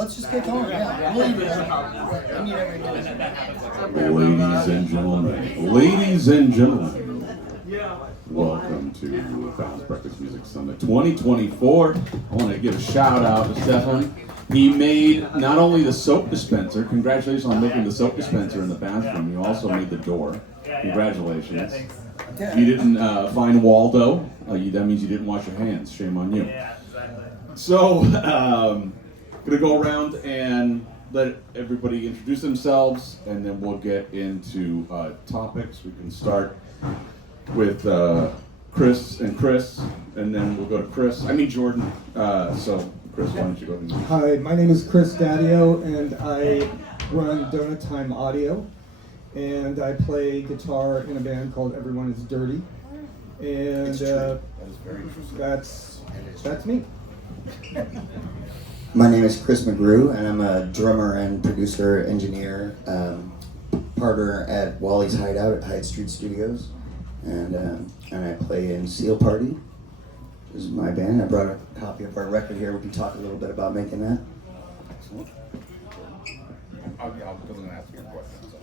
let's just get going. Yeah, we'll leave it. I need everything. Ladies and gentlemen, welcome to Bounce Breakfast Music Summit 2024. I want to give a shout out to Stefan. He made not only the soap dispenser, congratulations on making the soap dispenser in the bathroom, you also made the door. Congratulations. If you didn't find Waldo, that means you didn't wash your hands. Shame on you. So, gonna go around and let everybody introduce themselves, and then we'll get into topics. We can start with Chris, and then we'll go to Chris. Jordan. So, Chris, why don't you go ahead and... Hi, my name is Chris Daddio, and I run Donut Time Audio, and I play guitar in a band called Everyone Is Dirty, and that's me. My name is Chris McGrew, and I'm a drummer and producer, engineer, partner at Wally's Hideout at Hyde Street Studios, and I play in Seal Party. This is my band. I brought a copy of our record here. We can talk a little bit about making that. Excellent. I'll go and ask you a question. So.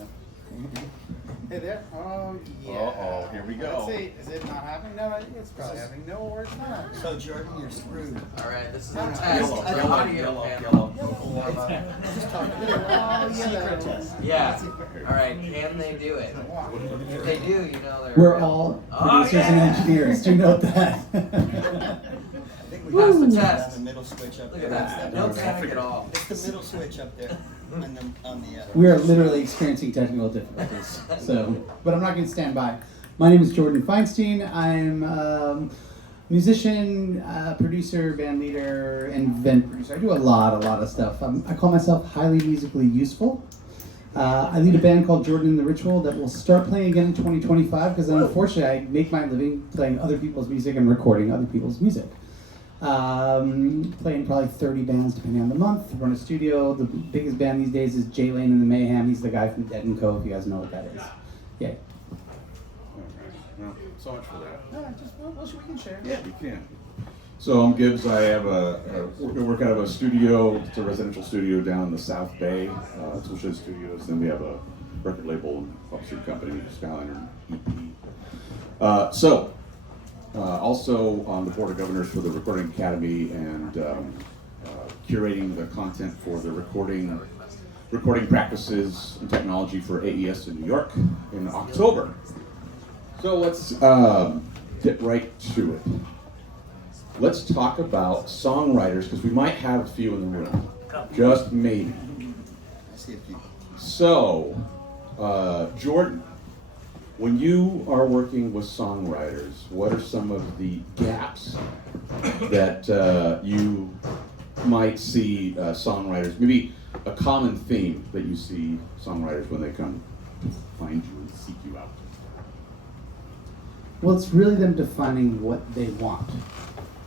Hey there. Oh, yeah. Uh-oh, here we go. Let's see. Is it not happening? No, it's probably happening. No, it's not. So, Jordan, you're screwed. All right, this is Yellow, a test. yellow. Just talking. Oh, Secret test. Yeah. All right, can they do it? If they do, you know they're... We're all producers and engineers. Do note that. I think we Passed the got test. the middle switch up Look there. at that. No panic at all. It's the middle switch up there on the We are literally experiencing technical difficulties, but I'm not going to stand by. My name is Jordan Feinstein. I'm a musician, producer, band leader, and event producer. I do a lot of stuff. I call myself highly musically useful. I lead a band called Jordan and the Ritual that will start playing again in 2025 because unfortunately I make my living playing other people's music and recording other people's music. Playing probably 30 bands depending on the month. Run a studio. The biggest band these days is Jay Lane and the Mayhem. He's the guy from Dead & Co. If you guys know what that is. Yeah. Well, so much for that. No, we can share. Yeah, we can. So I'm Gibbs. I have work out of a studio. It's a residential studio down in the South Bay, Toolshed Studios. Then we have a record label and publishing company, Skyliner EP. Also on the board of governors for the Recording Academy and curating the content for the recording practices and technology for AES in New York in October. So let's get right to it. Let's talk about songwriters, because we might have a few in the room. Just maybe. So, Jordan, when you are working with songwriters, what are some of the gaps that you might see songwriters, maybe a common theme that you see songwriters when they come to find you and seek you out? Well, it's really them defining what they want.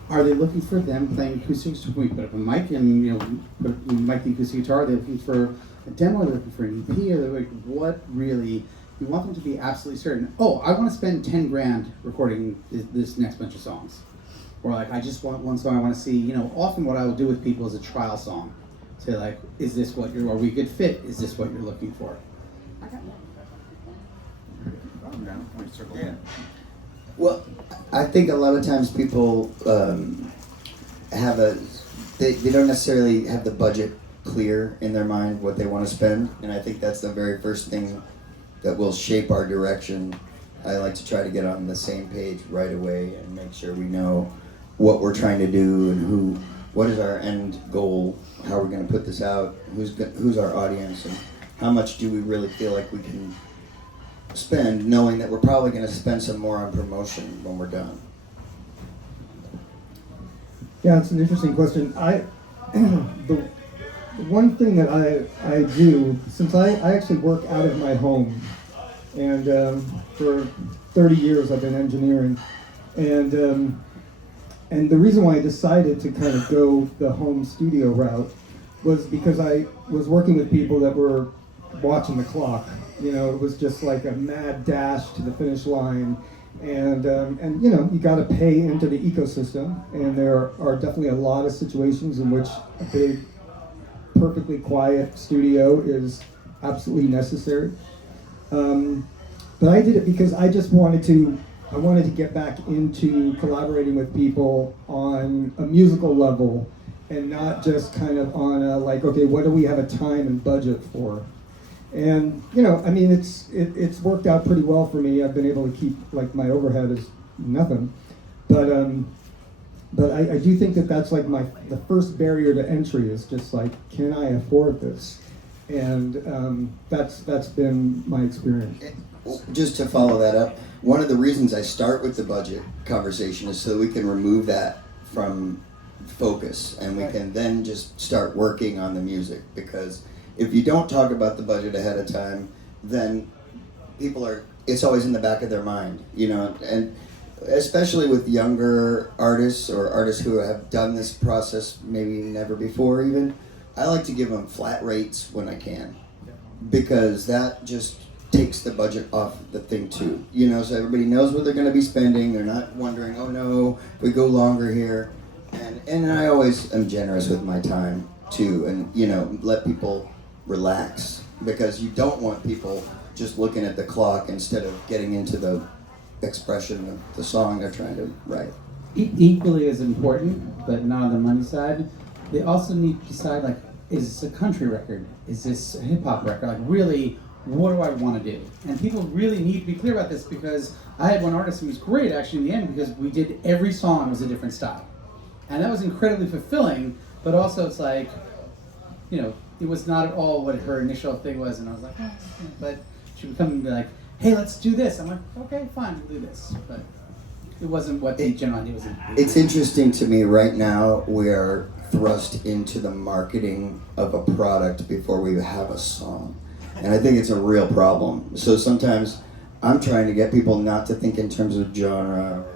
Are they looking for them playing acoustics? We put up a mic and put mic the acoustic guitar. Are they looking for a demo? Are they looking for an EP? Are they like what really? You want them to be absolutely certain. Oh, I want to spend 10 grand recording this next bunch of songs, or like I just want one song. I want to see. Often what I will do with people is a trial song. Say like, is this what are we a good fit? Is this what you're looking for? Yeah. Well, I think a lot of times people have they don't necessarily have the budget clear in their mind what they want to spend, and I think that's the very first thing that will shape our direction. I like to try to get on the same page right away and make sure we know what we're trying to do and what is our end goal, how we're going to put this out, who's our audience, and how much do we really feel like we can spend, knowing that we're probably going to spend some more on promotion when we're done. Yeah, it's an interesting question. The one thing that I do, since I actually work out of my home, and for 30 years I've been engineering, and the reason why I decided to kind of go the home studio route was because I was working with people that were watching the clock. It was just like a mad dash to the finish line, and you got to pay into the ecosystem, and there are definitely a lot of situations in which a big perfectly quiet studio is absolutely necessary. But I did it because I just wanted to get back into collaborating with people on a musical level and not just kind of on a like, okay, what do we have a time and budget for? And I mean, it's worked out pretty well for me. I've been able to keep like my overhead is nothing, but I do think that that's like the first barrier to entry is just like, can I afford this? And that's been my experience. Just to follow that up, one of the reasons I start with the budget conversation is so we can remove that from focus and we can then just start working on the music, because if you don't talk about the budget ahead of time, then it's always in the back of their mind, and especially with younger artists or artists who have done this process maybe never before even, I like to give them flat rates when I can, because that just takes the budget off the thing too, so everybody knows what they're going to be spending. They're not wondering, oh no, we go longer here, and I always am generous with my time too, and let people relax, because you don't want people just looking at the clock instead of getting into the expression of the song they're trying to write. Equally as important, but not on the money side, they also need to decide, like, is this a country record? Is this a hip-hop record? Like, really, what do I want to do? And people really need to be clear about this, because I had one artist who was great, actually, in the end, because we did every song was a different style. And that was incredibly fulfilling, but also it's like, it was not at all what her initial thing was, and I was like, oh, but she would come and be like, hey, let's do this. I'm like, okay, fine, we'll do this. But it wasn't what the general idea was. It's interesting to me right now, we are thrust into the marketing of a product before we have a song. And I think it's a real problem. So sometimes I'm trying to get people not to think in terms of genre or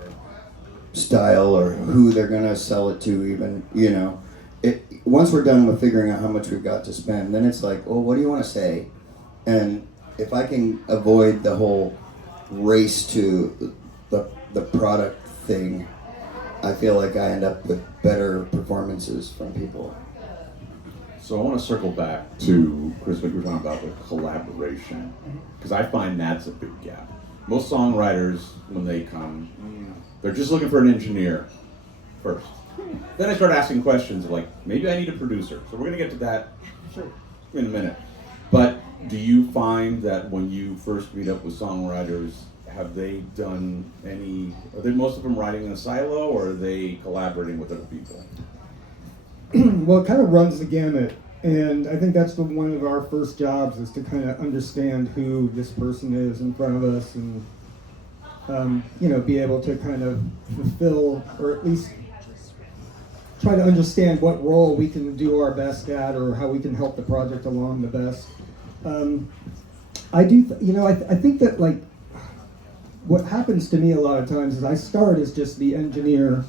style or who they're going to sell it to even, Once we're done with figuring out how much we've got to spend, then it's like, well, what do you want to say? And if I can avoid the whole race to the product thing, I feel like I end up with better performances from people. So I want to circle back to, Chris, what you were talking about with collaboration, because I find that's a big gap. Most songwriters, when they come, they're just looking for an engineer first. Then I start asking questions of like, maybe I need a producer. So we're going to get to that in a minute. But do you find that when you first meet up with songwriters, have they done are they most of them writing in a silo, or are they collaborating with other people? Well, it kind of runs the gamut, and I think that's one of our first jobs is to kind of understand who this person is in front of us, and be able to kind of fulfill, or at least try to understand what role we can do our best at, or how we can help the project along the best. I think that like what happens to me a lot of times is I start as just the engineer,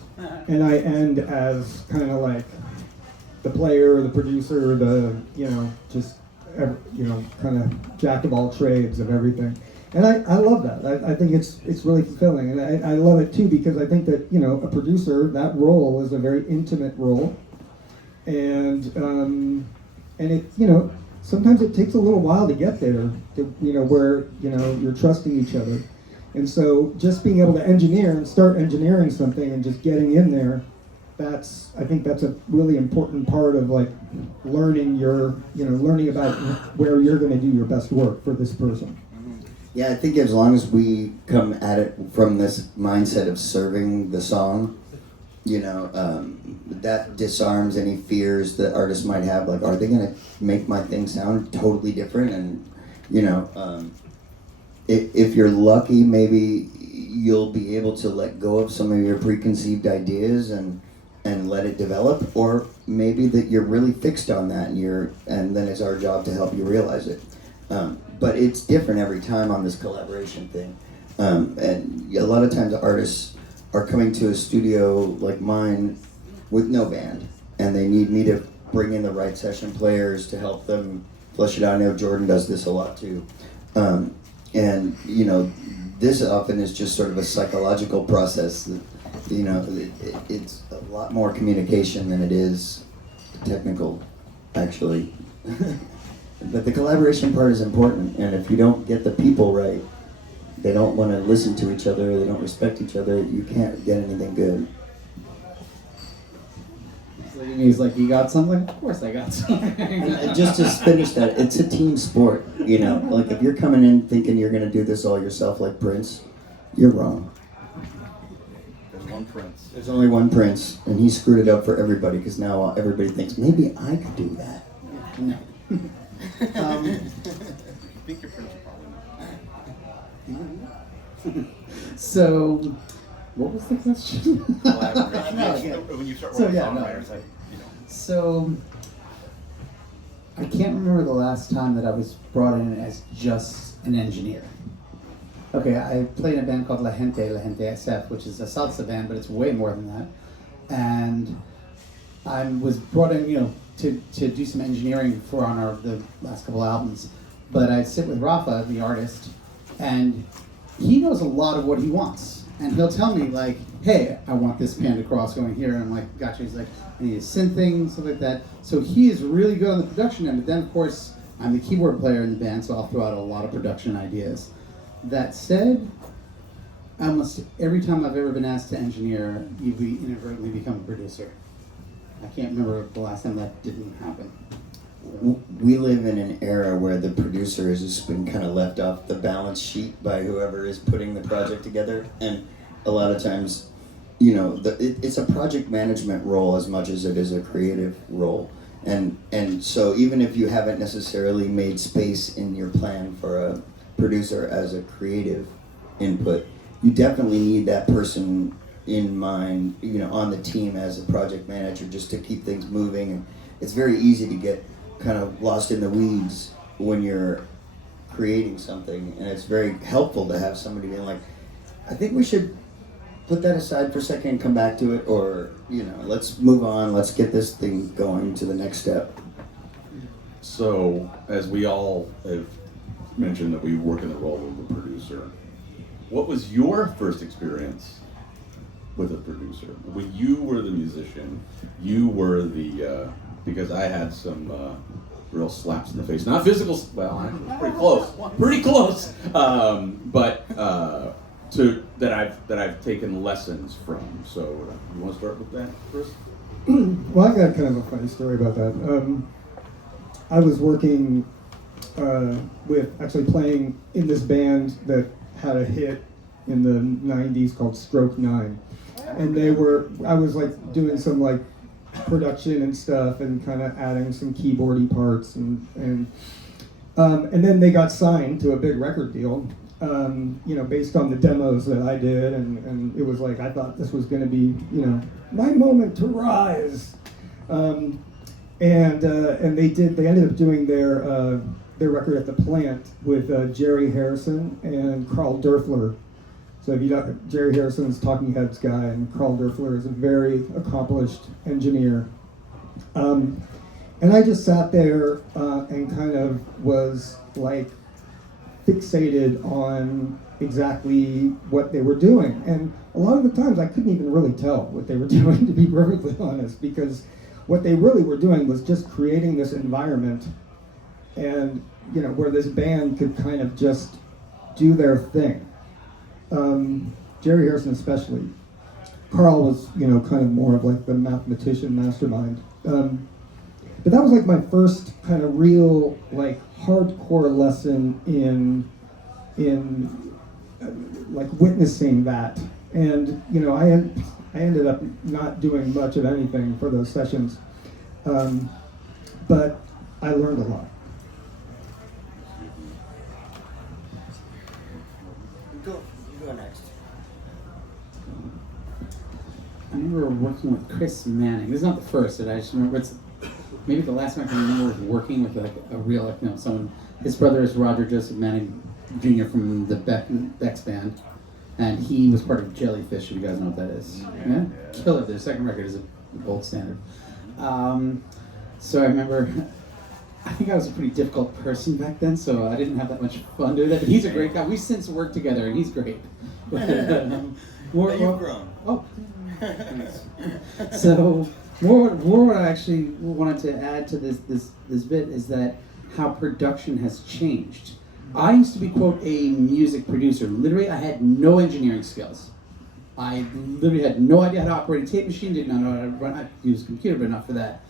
and I end as kind of like the player, the producer, kind of jack of all trades of everything. And I love that. I think it's really fulfilling, and I love it too, because I think that a producer, that role is a very intimate role, and it sometimes it takes a little while to get there, where you're trusting each other, and so just being able to engineer and start engineering something and just getting in there, I think that's a really important part of like learning about where you're going to do your best work for this person. Yeah, I think as long as we come at it from this mindset of serving the song, that disarms any fears that artists might have. Like, are they going to make my thing sound totally different? And, if you're lucky, maybe you'll be able to let go of some of your preconceived ideas and let it develop, or maybe that you're really fixed on that, and then it's our job to help you realize it. But it's different every time on this collaboration thing. And a lot of times artists are coming to a studio like mine with no band, and they need me to bring in the right session players to help them flesh it out. I know Jordan does this a lot too. And this often is just sort of a psychological process that, it's a lot more communication than it is technical actually. But the collaboration part is important, and if you don't get the people right, they don't want to listen to each other, they don't respect each other, you can't get anything good. So he's like, you got something? Of course I got something. And just to finish that, it's a team sport, you know. Like if you're coming in thinking you're going to do this all yourself like Prince, you're wrong. There's one Prince. There's only one Prince, and he screwed it up for everybody because now everybody thinks, maybe I could do that. No. I think your Prince will probably So, what was the question? collaboration. No, yeah. When you start So, working yeah, no. songwriters, like, you know. So, I can't remember the last time that I was brought in as just an engineer. Okay, I played in a band called La Gente SF, which is a salsa band, but it's way more than that. And I was brought in, you know, to do some engineering on the last couple albums. But I sit with Rafa, the artist, and he knows a lot of what he wants. And he'll tell me, like, hey, I want this Panda Cross going here. And I'm like, gotcha. He's like, I need a synth thing, stuff like that. So he is really good on the production end. But then, of course, I'm the keyboard player in the band, so I'll throw out a lot of production ideas. That said, almost every time I've ever been asked to engineer, you inadvertently become a producer. I can't remember the last time that didn't happen. We live in an era where the producer has just been kind of left off the balance sheet by whoever is putting the project together, and a lot of times, you know, it's a project management role as much as it is a creative role, and so even if you haven't necessarily made space in your plan for a producer as a creative input, you definitely need that person in mind, you know, on the team as a project manager, just to keep things moving. And it's very easy to get kind of lost in the weeds when you're creating something, and it's very helpful to have somebody being like, I think we should put that aside for a second and come back to it, or, you know, let's move on, let's get this thing going to the next step. So, as we all have mentioned that we work in the role of a producer, what was your first experience with a producer? When you were the musician, you were the, because I had some real slaps in the face. Not physical, well, pretty close. But that I've taken lessons from. So you want to start with that first? Well, I've got kind of a funny story about that. I was working actually playing in this band that had a hit in the 90s called Stroke 9. And I was like doing some like production and stuff and kind of adding some keyboardy parts and then they got signed to a big record deal, you know, based on the demos that I did, and it was like, I thought this was going to be, you know, my moment to rise. And they ended up doing their record at the Plant with Jerry Harrison and Carl Dörfler. So if you don't, Jerry Harrison's Talking Heads guy, and Carl Dörfler is a very accomplished engineer. And I just sat there and kind of was like fixated on exactly what they were doing. And a lot of the times I couldn't even really tell what they were doing, to be perfectly honest, because what they really were doing was just creating this environment, and, you know, where this band could kind of just do their thing. Jerry Harrison especially. Carl was, you know, kind of more of like the mathematician mastermind. But that was like my first kind of real, like, hardcore lesson in like witnessing that. And, you know, I ended up not doing much of anything for those sessions, but I learned a lot. Go next. I remember working with Chris Manning. This is not the first, but I just remember it's maybe the last time I can remember working with like a real, like, you know, someone. His brother is Roger Joseph Manning Jr. from the Beck's band, and he was part of Jellyfish. If you guys know what that is, yeah? Killer. Their second record is a gold standard. So I remember, I think I was a pretty difficult person back then, so I didn't have that much fun doing that. But he's a great guy. We've since worked together, and he's great. But, You've grown. Oh. So More what I actually wanted to add to this bit is that how production has changed. I used to be, quote, a music producer. Literally, I had no engineering skills. I literally had no idea how to operate a tape machine, did not know how to run, I could use a computer, but not for that.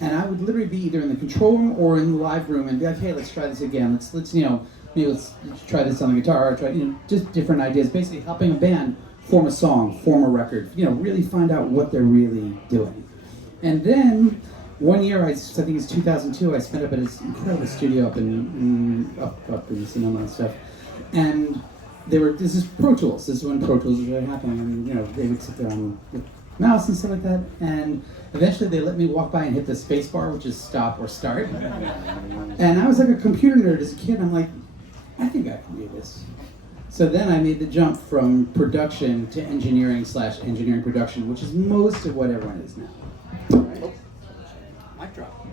And I would literally be either in the control room or in the live room and be like, hey, let's try this again. Let's maybe let's try this on the guitar, or try, just different ideas. Basically helping a band form a song, form a record, really find out what they're really doing. And then one year, I think it's 2002, I spent up at this incredible studio up in Sonoma and stuff. And this is Pro Tools. This is when Pro Tools was really happening. And, they would sit there on the mouse and stuff like that. And eventually they let me walk by and hit the space bar, which is stop or start. And I was like a computer nerd as a kid. I'm like, I think I can do this. So then I made the jump from production to engineering/engineering production, which is most of what everyone is now. Mic drop.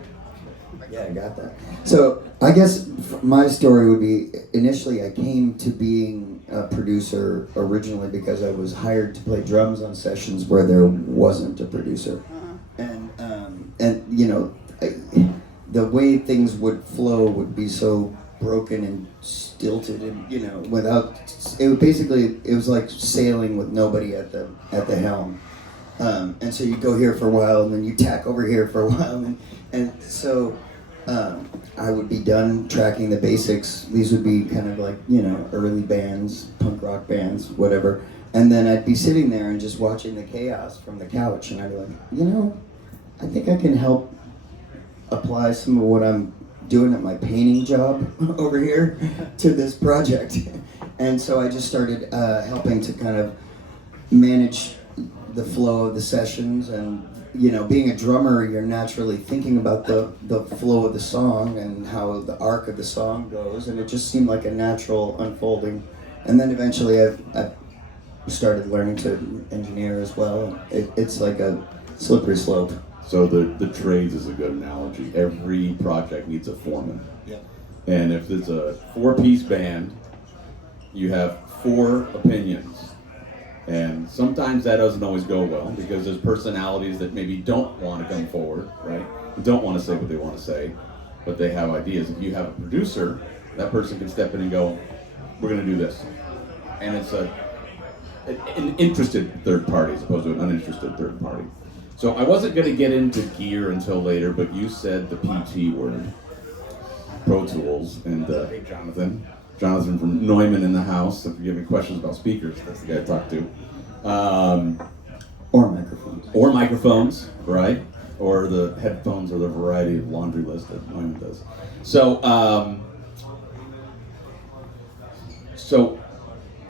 Yeah, I got that. So I guess my story would be, initially I came to being a producer originally because I was hired to play drums on sessions where there wasn't a producer. The way things would flow would be so broken and stilted, and it was like sailing with nobody at the helm. And so you go here for a while, and then you tack over here for a while, and so I would be done tracking the basics. These would be kind of like, early bands, punk rock bands, whatever. And then I'd be sitting there and just watching the chaos from the couch, and I'd be like, I think I can help apply some of what I'm doing at my painting job over here to this project. And so I just started helping to kind of manage the flow of the sessions. And being a drummer, you're naturally thinking about the flow of the song and how the arc of the song goes, and it just seemed like a natural unfolding. And then eventually I started learning to engineer as well. It's like a slippery slope. So the trades is a good analogy. Every project needs a foreman. Yeah. And if it's a 4-piece band, you have 4 opinions. And sometimes that doesn't always go well because there's personalities that maybe don't want to come forward, right? Don't want to say what they want to say, but they have ideas. If you have a producer, that person can step in and go, we're going to do this. And it's an interested third party as opposed to an uninterested third party. So I wasn't going to get into gear until later, but you said the PT word, Pro Tools, and hey, Jonathan from Neumann in the house. If you have any questions about speakers, that's the guy to talk to. Or microphones, right? Or the headphones, or the variety of laundry list that Neumann does. So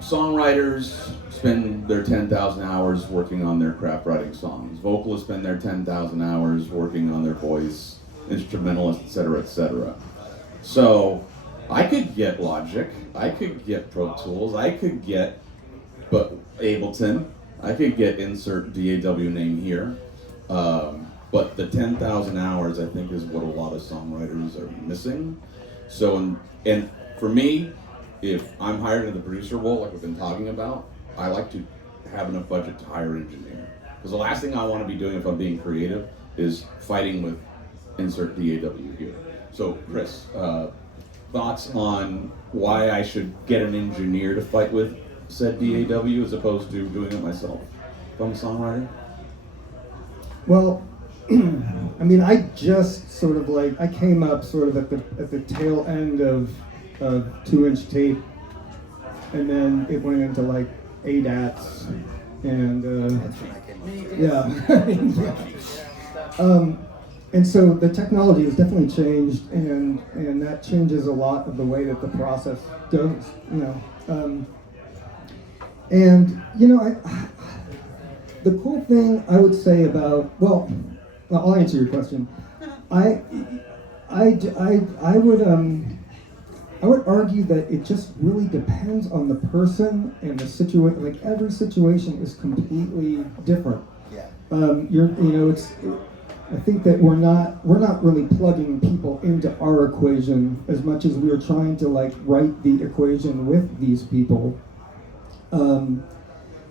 songwriters spend their 10,000 hours working on their craft writing songs. Vocalists spend their 10,000 hours working on their voice, instrumentalists, etc., etc. So I could get Logic, I could get Pro Tools, I could get Ableton, I could get insert DAW name here. But the 10,000 hours, I think, is what a lot of songwriters are missing. So, and for me, if I'm hired in the producer role, like we've been talking about, I like to have enough budget to hire an engineer. Because the last thing I want to be doing if I'm being creative is fighting with insert DAW here. So, Chris, thoughts on why I should get an engineer to fight with said DAW as opposed to doing it myself if I'm a songwriter? Well, I mean, I just sort of I came up sort of at the tail end of 2-inch tape, and then it went into ADATs, and and so the technology has definitely changed, and that changes a lot of the way that the process goes, the cool thing I would say about, well, I'll answer your question. I would argue that it just really depends on the person and the situation. Every situation is completely different. Yeah. I think that we're not really plugging people into our equation as much as we are trying to write the equation with these people.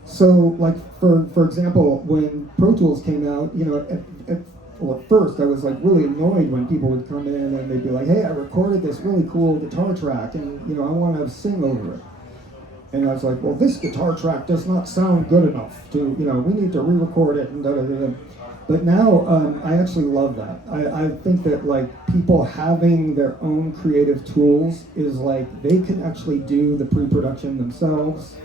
So, like for example, when Pro Tools came out, you know, at first I was like really annoyed when people would come in and they'd be like, "Hey, I recorded this really cool guitar track, and you know, I want to sing over it." And I was like, "Well, this guitar track does not sound good enough to, you know, we need to re-record it and da da da." But now I actually love that. I think that like people having their own creative tools is like they can actually do the pre-production themselves.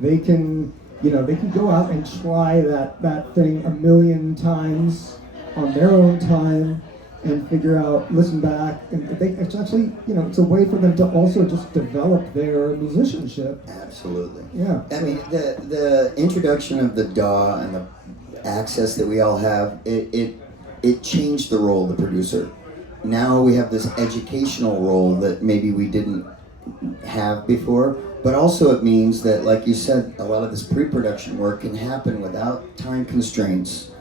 They can, you know, they can go out and try that thing a million times on their own time and figure out, listen back, and it's actually, you know, it's a way for them to also just develop their musicianship. Absolutely. Yeah. I mean, the introduction of the DAW and the access that we all have, it changed the role of the producer. Now we have this educational role that maybe we didn't have before, but also it means that, like you said, a lot of this pre-production work can happen without time constraints.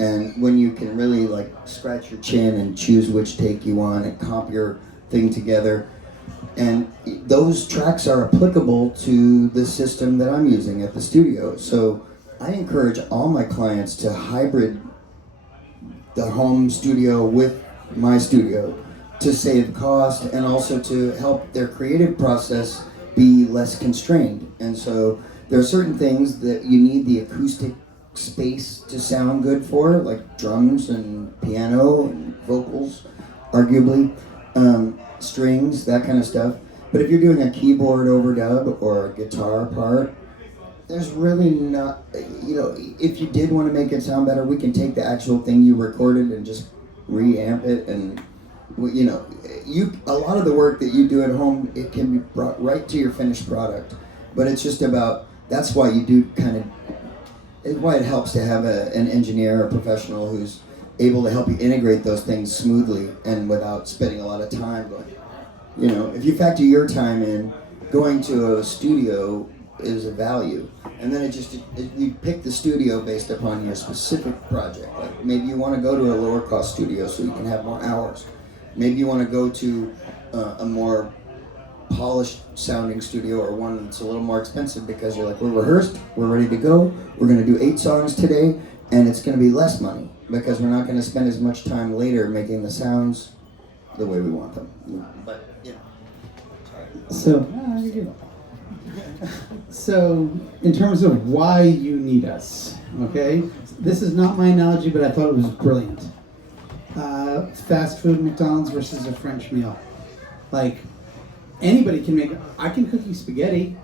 And when you can really like scratch your chin and choose which take you want and comp your thing together, and those tracks are applicable to the system that I'm using at the studio. So I encourage all my clients to hybrid the home studio with my studio to save cost and also to help their creative process be less constrained. And so there are certain things that you need the acoustic space to sound good for, like drums and piano and vocals, arguably, strings, that kind of stuff. But if you're doing a keyboard overdub or a guitar part, there's really not, you know, if you did want to make it sound better, we can take the actual thing you recorded and just reamp it, and you know, a lot of the work that you do at home, it can be brought right to your finished product. But it's just about, that's why you do kind of, it's why it helps to have an engineer or professional who's able to help you integrate those things smoothly and without spending a lot of time going, you know, if you factor your time in, going to a studio is a value. And then you pick the studio based upon your specific project. Like maybe you want to go to a lower cost studio so you can have more hours. Maybe you want to go to a more polished sounding studio, or one that's a little more expensive because you're like, we're rehearsed, we're ready to go, we're going to do 8 songs today, and it's going to be less money because we're not going to spend as much time later making the sounds the way we want them. But yeah. So, in terms of why you need us, okay? This is not my analogy, but I thought it was brilliant. Fast food McDonald's versus a French meal. Like, anybody can make, I can cook you spaghetti,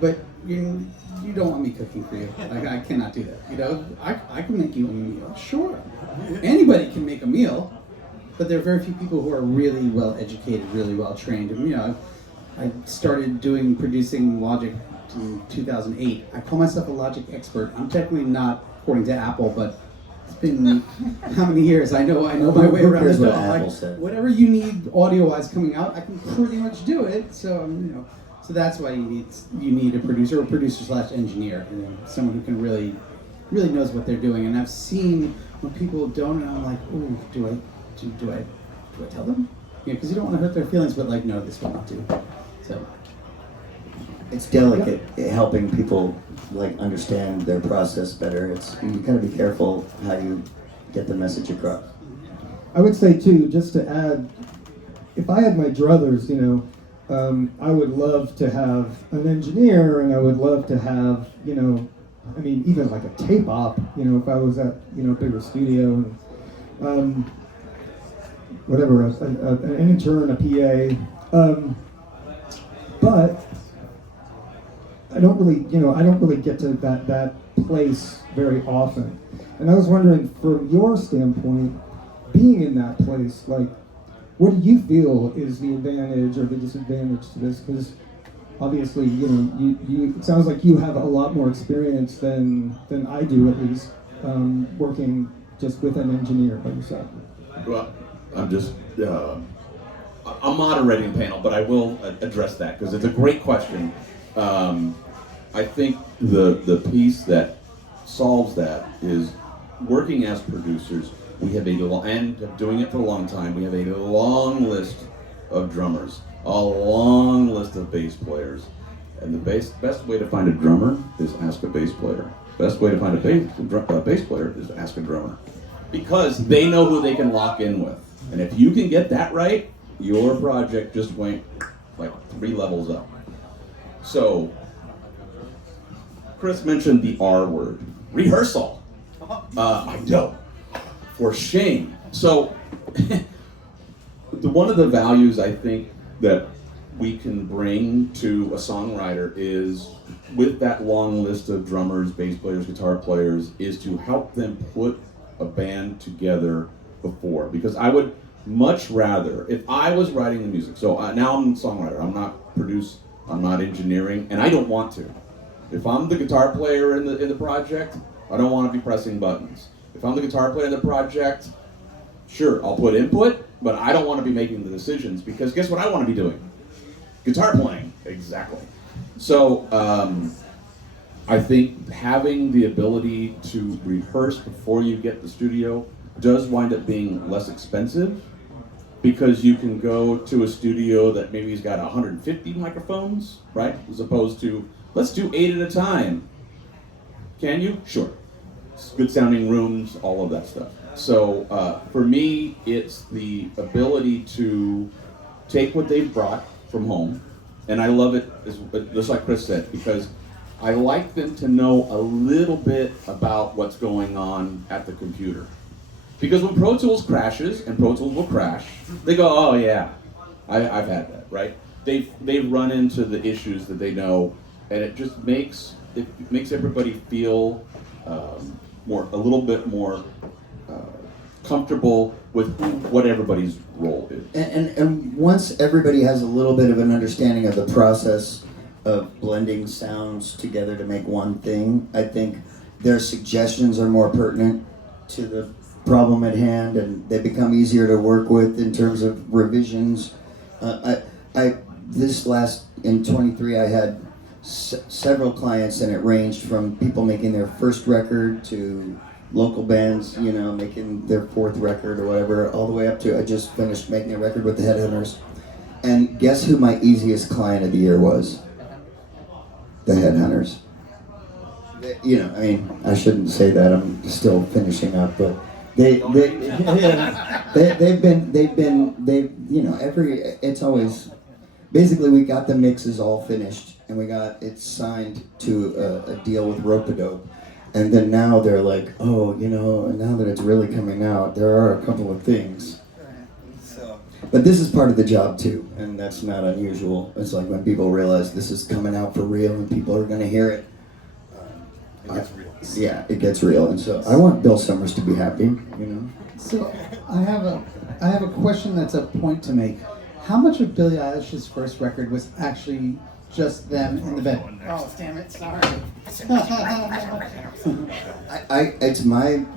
but you don't want me cooking for you. Like, I cannot do that. You know, I can make you a meal, sure. Anybody can make a meal, but there are very few people who are really well educated, really well trained. And, you know, I started producing Logic in 2008. I call myself a Logic expert. I'm technically not, according to Apple, but it's been how many years? I know my way around the dog. Like, whatever you need audio-wise coming out, I can pretty much do it. So you know, so that's why you need a producer/engineer, you know, someone who can really knows what they're doing. And I've seen when people don't, and I'm like, ooh, do I tell them? You know, because you don't want to hurt their feelings, but like, no, this will not do. So it's delicate, helping people like understand their process better. You gotta be careful how you get the message across. I would say too, just to add, if I had my druthers, you know, I would love to have an engineer, and I would love to have, you know, I mean, even like a tape op, you know, if I was at, you know, a bigger studio, and whatever, an intern, a PA, but I don't really get to that place very often. And I was wondering, from your standpoint, being in that place, like, what do you feel is the advantage or the disadvantage to this? Because obviously, you know, you it sounds like you have a lot more experience than I do, at least, working just with an engineer by yourself. Well, I'm moderating the panel, but I will address that because it's a great question. I think the piece that solves that is working as producers. We have and doing it for a long time, we have a long list of drummers, a long list of bass players, And the best way to find a drummer is ask a bass player. Best way to find a bass player is ask a drummer. Because they know who they can lock in with. And if you can get that right, your project just went like 3 levels up. So, Chris mentioned the R word. Rehearsal. I know. For shame. So, one of the values I think that we can bring to a songwriter is, with that long list of drummers, bass players, guitar players, is to help them put a band together before. Because I would much rather, if I was writing the music, so now I'm a songwriter, I'm not I'm not engineering, and I don't want to. If I'm the guitar player in the project, I don't want to be pressing buttons. If I'm the guitar player in the project, sure, I'll put input, but I don't want to be making the decisions, because guess what I want to be doing? Guitar playing, exactly. So I think having the ability to rehearse before you get the studio does wind up being less expensive, because you can go to a studio that maybe has got 150 microphones, right? As opposed to, let's do 8 at a time. Can you? Sure. Good sounding rooms, all of that stuff. So for me, it's the ability to take what they've brought from home, and I love it, just like Chris said, because I like them to know a little bit about what's going on at the computer. Because when Pro Tools crashes, and Pro Tools will crash, they go, oh yeah, I've had that, right? They've run into the issues that they know, and it just makes everybody feel a little bit more comfortable with what everybody's role is. And once everybody has a little bit of an understanding of the process of blending sounds together to make one thing, I think their suggestions are more pertinent to the problem at hand, and they become easier to work with in terms of revisions. In 23, I had several clients, and it ranged from people making their first record to local bands, making their 4th record or whatever, all the way up to, I just finished making a record with the Headhunters. And guess who my easiest client of the year was? The Headhunters. I shouldn't say that, I'm still finishing up, but it's always, basically we got the mixes all finished, and we got it signed to a deal with Rope-A-Dope. And then now they're like, oh, now that it's really coming out, there are a couple of things. But this is part of the job too, and that's not unusual. It's like when people realize this is coming out for real and people are going to hear it. It gets real. Yeah, it gets real. And so I want Bill Summers to be happy, So I have a question that's a point to make. How much of Billie Eilish's first record was actually just them in the bed? Oh, damn it, sorry. It's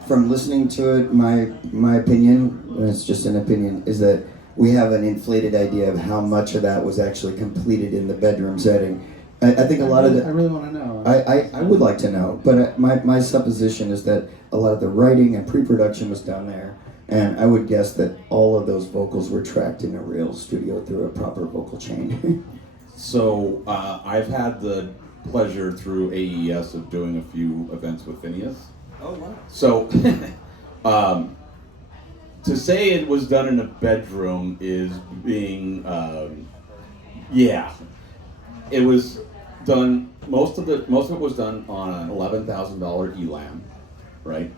from listening to it, my opinion, and it's just an opinion, is that we have an inflated idea of how much of that was actually completed in the bedroom setting. I think a lot of I really want to know. I would like to know, but my supposition is that a lot of the writing and pre-production was done there, and I would guess that all of those vocals were tracked in a real studio through a proper vocal chain. So I've had the pleasure through AES of doing a few events with Phineas. Oh, wow. So to say it was done in a bedroom is being, it was done. Most of it was done on an $11,000 ELAM, right?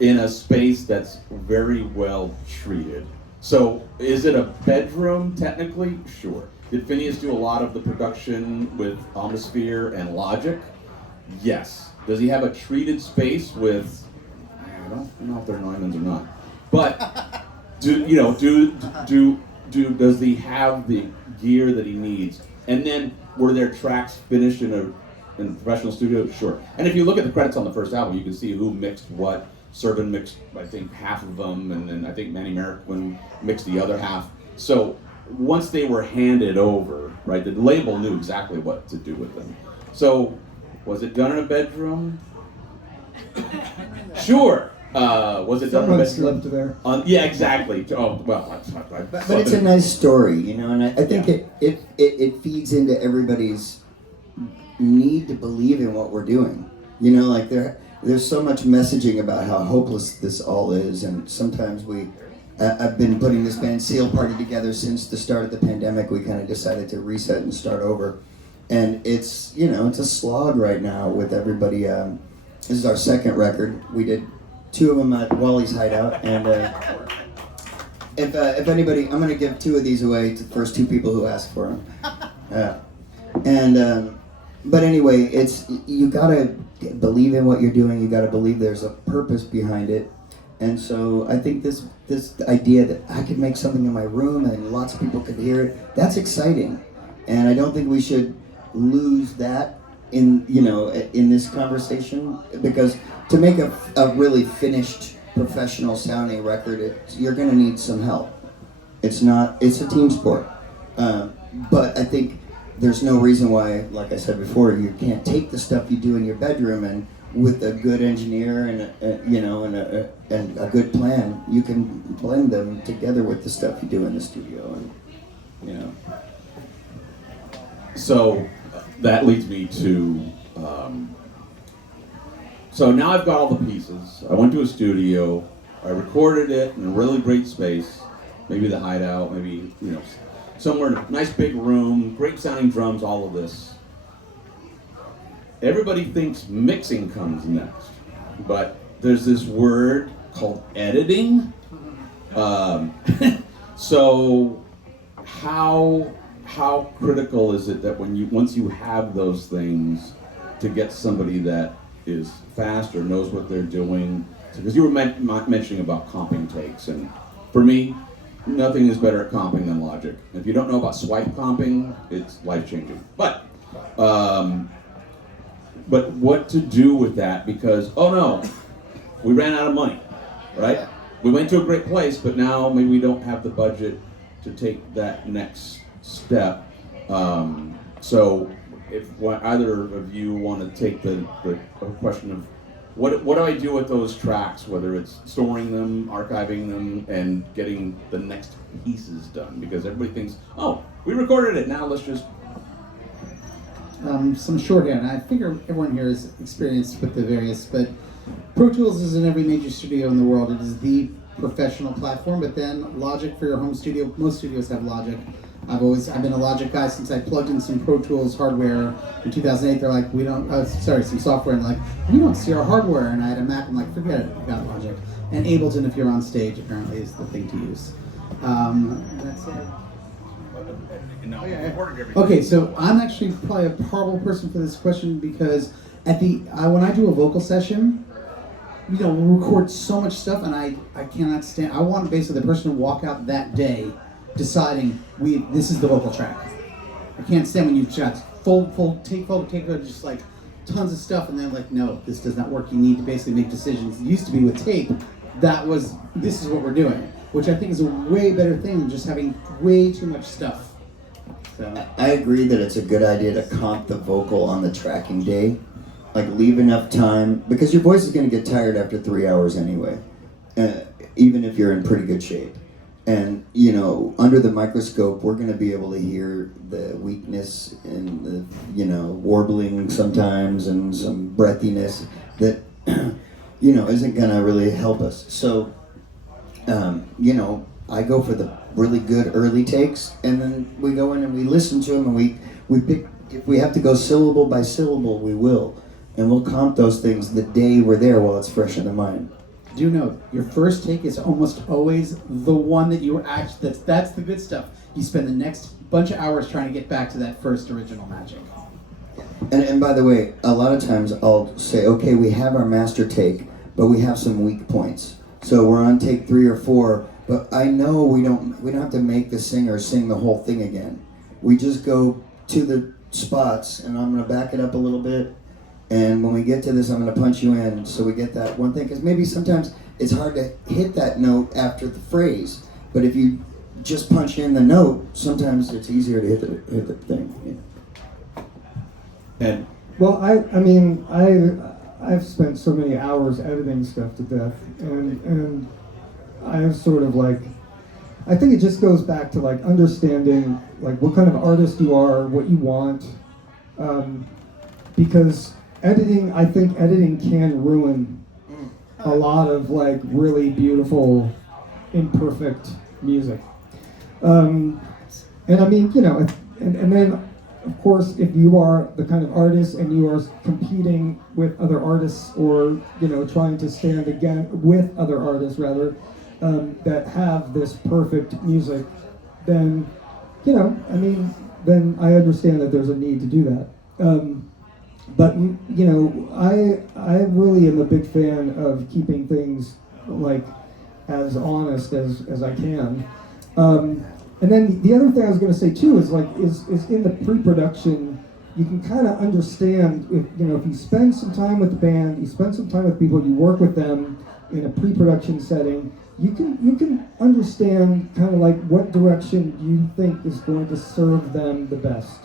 In a space that's very well treated. So is it a bedroom technically? Sure. Did Phineas do a lot of the production with Omnisphere and Logic? Yes. Does he have a treated space with, I don't know if they're Neumanns or not, but does he have the gear that he needs? And then were there tracks finished in a professional studio? Sure. And if you look at the credits on the first album, you can see who mixed what. Servan mixed, I think, half of them, and then I think Manny Marroquin mixed the other half. So once they were handed over, right, the label knew exactly what to do with them. So was it done in a bedroom? Sure. Was it done in a bedroom? Someone slept there. Yeah, exactly. Oh, well, But it's a nice story, and I think it feeds into everybody's need to believe in what we're doing. You know, like there's so much messaging about how hopeless this all is, and sometimes I've been putting this band Seal Party together since the start of the pandemic. We kind of decided to reset and start over, and it's a slog right now with everybody. This is our second record. We did 2 of them at Wally's Hideout, and if anybody, I'm going to give 2 of these away to the first 2 people who ask for them. But anyway, you gotta believe in what you're doing. You gotta believe there's a purpose behind it. And so I think this idea that I could make something in my room and lots of people could hear it, that's exciting. And I don't think we should lose that in this conversation, because to make a really finished professional sounding record, you're gonna need some help. It's a team sport. But I think there's no reason why, like I said before, you can't take the stuff you do in your bedroom and with a good engineer and a good plan, you can blend them together with the stuff you do in the studio. And So that leads me to. So now I've got all the pieces. I went to a studio. I recorded it in a really great space, maybe the Hideout, maybe somewhere in a nice big room, great sounding drums, all of this. Everybody thinks mixing comes next, but there's this word called editing. So how critical is it that once you have those things, to get somebody that is fast or knows what they're doing? Because you were mentioning about comping takes, and for me, nothing is better at comping than Logic. If you don't know about swipe comping, it's life-changing. But what to do with that? Because, oh no, we ran out of money, right? We went to a great place, but now maybe we don't have the budget to take that next step. So if either of you want to take the question of what do I do with those tracks, whether it's storing them, archiving them, and getting the next pieces done? Because everybody thinks, oh, we recorded it, now let's just... Some shorthand. I figure everyone here is experienced with the various, but Pro Tools is in every major studio in the world. It is the professional platform, but then Logic for your home studio. Most studios have Logic. I've been a Logic guy since I plugged in some Pro Tools hardware in 2008. They're like, some software, and like, we don't see our hardware. And I had a Mac. I'm like, forget it, I got Logic. And Ableton, if you're on stage, apparently is the thing to use. That's it. Okay, so I'm actually probably a horrible person for this question, because when I do a vocal session, we record so much stuff, and I cannot stand. I want basically the person to walk out that day deciding this is the vocal track. I can't stand when you've got full take, just like tons of stuff, and then like, no, this does not work. You need to basically make decisions. It used to be with tape, this is what we're doing, which I think is a way better thing than just having way too much stuff. So. I agree that it's a good idea to comp the vocal on the tracking day. Like, leave enough time, because your voice is going to get tired after 3 hours anyway, even if you're in pretty good shape. And, under the microscope, we're going to be able to hear the weakness and the, warbling sometimes and some breathiness that, isn't going to really help us. So, I go for the really good early takes, and then we go in and we listen to them, and we pick, if we have to go syllable by syllable, we will. And we'll comp those things the day we're there while it's fresh in the mind. Do note, your first take is almost always the one that you were actually, that's the good stuff. You spend the next bunch of hours trying to get back to that first original magic. And by the way, a lot of times I'll say, okay, we have our master take, but we have some weak points. So we're on take 3 or 4, but I know we don't have to make the singer sing the whole thing again. We just go to the spots, and I'm going to back it up a little bit. And when we get to this, I'm going to punch you in, so we get that one thing. Because maybe sometimes it's hard to hit that note after the phrase. But if you just punch in the note, sometimes it's easier to hit the thing. Yeah. And Well, I've spent so many hours editing stuff to death, and I'm sort of like, I think it just goes back to like understanding like what kind of artist you are, what you want, Because I think editing can ruin a lot of like really beautiful, imperfect music. And I mean, you know, and then of course, if you are the kind of artist and you are competing with other artists, or you know, trying to stand again with other artists rather, that have this perfect music, then you know, I mean, then I understand that there's a need to do that. But you know, I really am a big fan of keeping things like as honest as I can. And then the other thing I was going to say too is like is in the pre-production, you can kind of understand if you spend some time with the band, you spend some time with people, you work with them in a pre-production setting, you can understand kind of like what direction you think is going to serve them the best.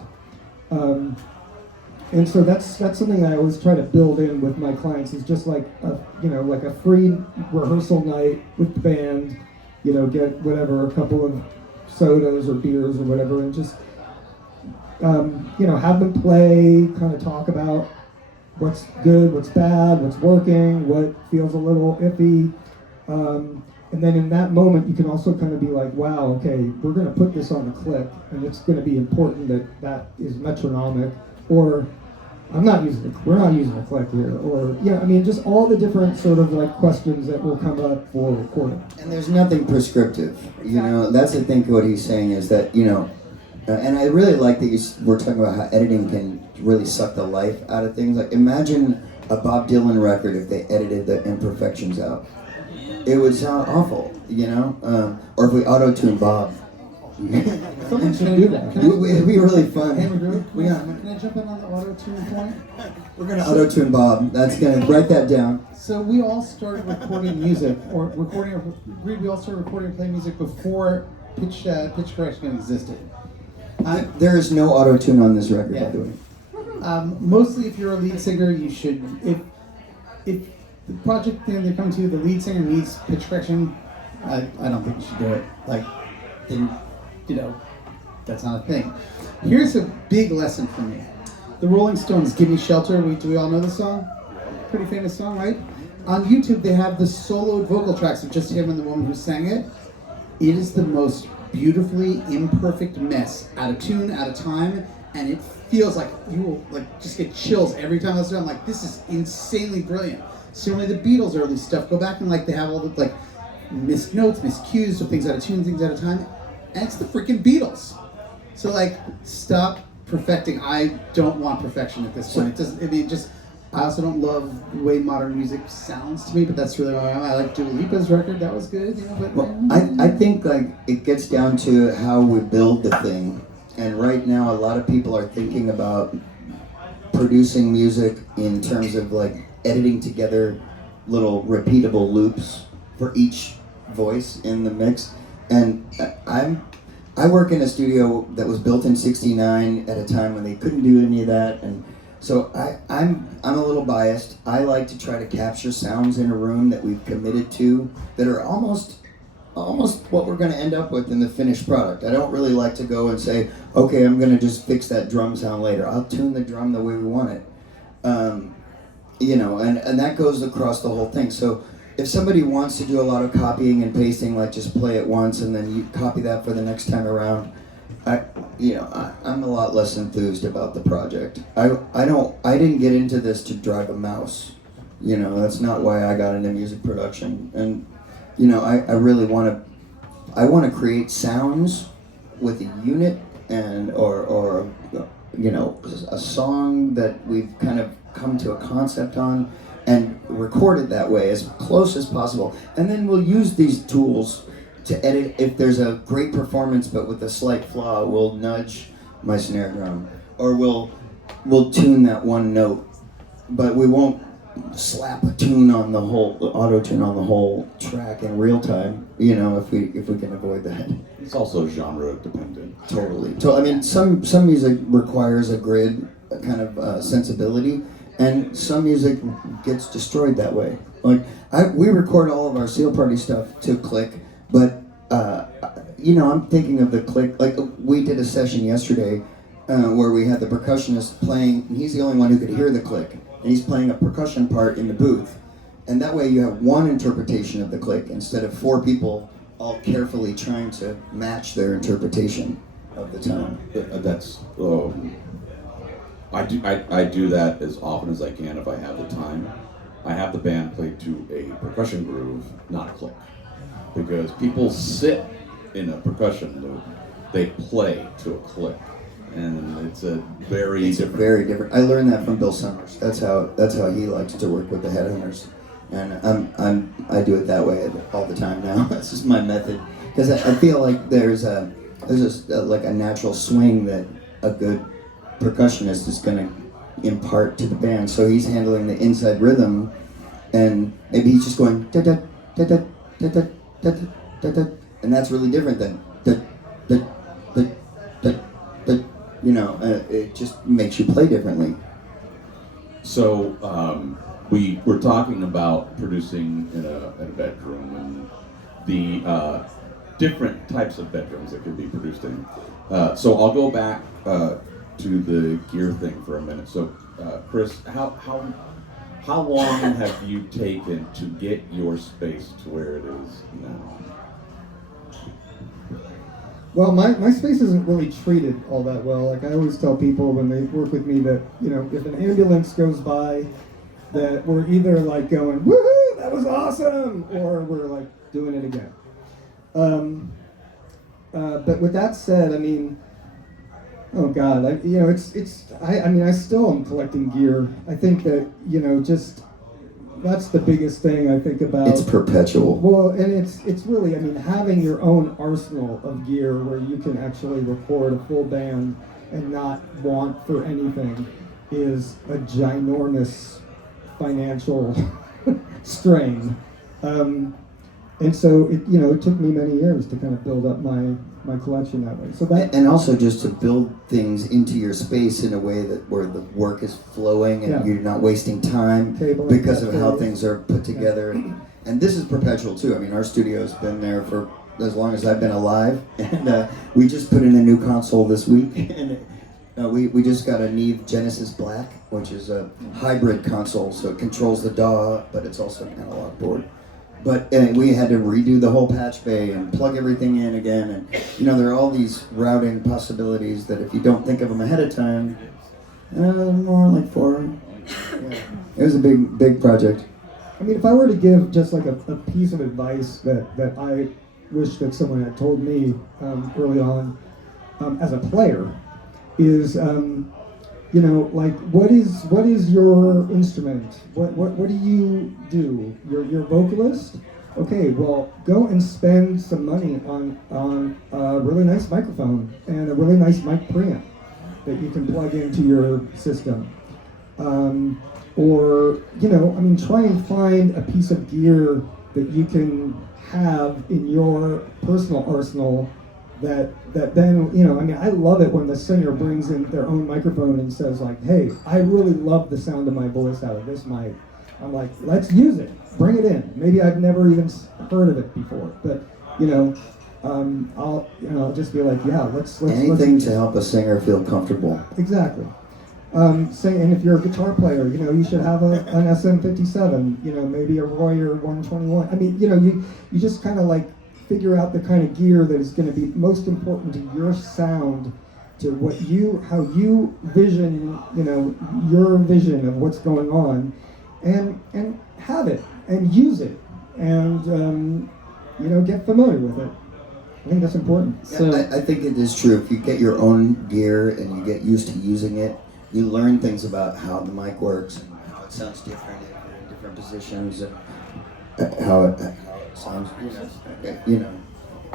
And so that's something I always try to build in with my clients, is just like like a free rehearsal night with the band, get whatever, a couple of sodas or beers or whatever, and just have them play, kind of talk about what's good, what's bad, what's working, what feels a little iffy. And then in that moment, you can also kind of be like, wow, okay, we're going to put this on the click, and it's going to be important that is metronomic, or we're not using a click here, or just all the different sort of like questions that will come up for recording. And there's nothing prescriptive, That's I think what he's saying is that and I really like that we're talking about how editing can really suck the life out of things. Like imagine a Bob Dylan record if they edited the imperfections out. It would sound awful, or if we auto-tune Bob. Someone should do that. It'd be really fun. Hey, McGrew, can I jump in on the auto-tune point? We're going to auto-tune Bob. That's going to write that down. So we all started recording music, we all started recording and playing music before pitch correction existed. There is no auto-tune on this record, by the way. Mostly if you're a lead singer, you should, if the project they're coming to, the lead singer needs pitch correction, I don't think you should do it. Like, then, that's not a thing. Here's a big lesson for me. The Rolling Stones, Give Me Shelter, do we all know the song? Pretty famous song, right? On YouTube, they have the soloed vocal tracks of just him and the woman who sang it. It is the most beautifully imperfect mess, out of tune, out of time, and it feels like you will just get chills every time I listen. I'm like, this is insanely brilliant. Similarly, the Beatles' early stuff, go back and they have all the missed notes, miscues, so things out of tune, things out of time, and it's the freaking Beatles. So stop perfecting. I don't want perfection at this point. It doesn't. I also don't love the way modern music sounds to me, but that's really why I like Dua Lipa's record. That was good, But well, I think it gets down to how we build the thing, and right now a lot of people are thinking about producing music in terms of editing together little repeatable loops for each voice in the mix. And I work in a studio that was built in '69 at a time when they couldn't do any of that, and so I'm a little biased. I like to try to capture sounds in a room that we've committed to that are almost what we're going to end up with in the finished product. I don't really like to go and say, okay, I'm going to just fix that drum sound later. I'll tune the drum the way we want it. And that goes across the whole thing. So if somebody wants to do a lot of copying and pasting, just play it once and then you copy that for the next time around, I'm a lot less enthused about the project. I didn't get into this to drive a mouse. That's not why I got into music production. And I really want to create sounds with a unit or a song that we've kind of come to a concept on, and record it that way as close as possible. And then we'll use these tools to edit. If there's a great performance but with a slight flaw, we'll nudge my snare drum, or we'll tune that one note, but we won't slap a tune on the whole, auto tune on the whole track in real time. If we can avoid that. It's also genre dependent. Totally. So I mean, some music requires a grid kind of sensibility, and some music gets destroyed that way. We record all of our Seal Party stuff to click, but I'm thinking of the click. We did a session yesterday where we had the percussionist playing, and he's the only one who could hear the click, and he's playing a percussion part in the booth. And that way you have one interpretation of the click instead of four people all carefully trying to match their interpretation of the tone. That's I do that as often as I can if I have the time. I have the band play to a percussion groove, not a click, because people sit in a percussion loop, they play to a click, and it's a very different. Very different. I learned that from Bill Summers. That's how he likes to work with the headhunters, and I do it that way all the time now. That's just my method, because I feel like there's like a natural swing that a good percussionist is going to impart to the band. So he's handling the inside rhythm, and maybe he's just going da da da da da da da da da, and that's really different than da da da da da. You know, it just makes you play differently. So we were talking about producing in a bedroom and the different types of bedrooms that could be produced in. So I'll go back to the gear thing for a minute. So Chris, how long have you taken to get your space to where it is now? Well, my space isn't really treated all that well. Like I always tell people when they work with me that, you know, if an ambulance goes by, that we're either like going, woohoo, that was awesome, or we're like doing it again. But with that said, I mean, oh God, I still am collecting gear. I think that, you know, just that's the biggest thing I think about. It's perpetual. Well, and it's really, I mean, having your own arsenal of gear where you can actually record a full band and not want for anything is a ginormous financial strain. And so, it took me many years to kind of build up my collection that way. So that, and also just to build things into your space in a way that where the work is flowing and you're not wasting time because of how things are put together. Yeah. And this is perpetual too. I mean, our studio's been there for as long as I've been alive, and we just put in a new console this week, and we just got a Neve Genesis Black, which is a hybrid console, so it controls the DAW, but it's also an analog board. But we had to redo the whole patch bay and plug everything in again, and there are all these routing possibilities that if you don't think of them ahead of time, more like 4. Yeah. It was a big project. I mean, if I were to give just like a piece of advice that I wish that someone had told me early on as a player is, like what is your instrument? What do you do? You're a vocalist? Okay, well, go and spend some money on a really nice microphone and a really nice mic preamp that you can plug into your system. Or, try and find a piece of gear that you can have in your personal arsenal that then, I love it when the singer brings in their own microphone and says like, hey, I really love the sound of my voice out of this mic. I'm like, let's use it, bring it in. Maybe I've never even heard of it before, but, I'll just be like, yeah, let's anything to help a singer feel comfortable. Exactly. And if you're a guitar player, you should have an SM57, maybe a Royer 121. I mean, you just kind of like figure out the kind of gear that is going to be most important to your sound, to how you vision, your vision of what's going on, and have it and use it and get familiar with it. I think that's important. So I think it is true. If you get your own gear and you get used to using it, you learn things about how the mic works and how it sounds different in different positions, and how it sounds.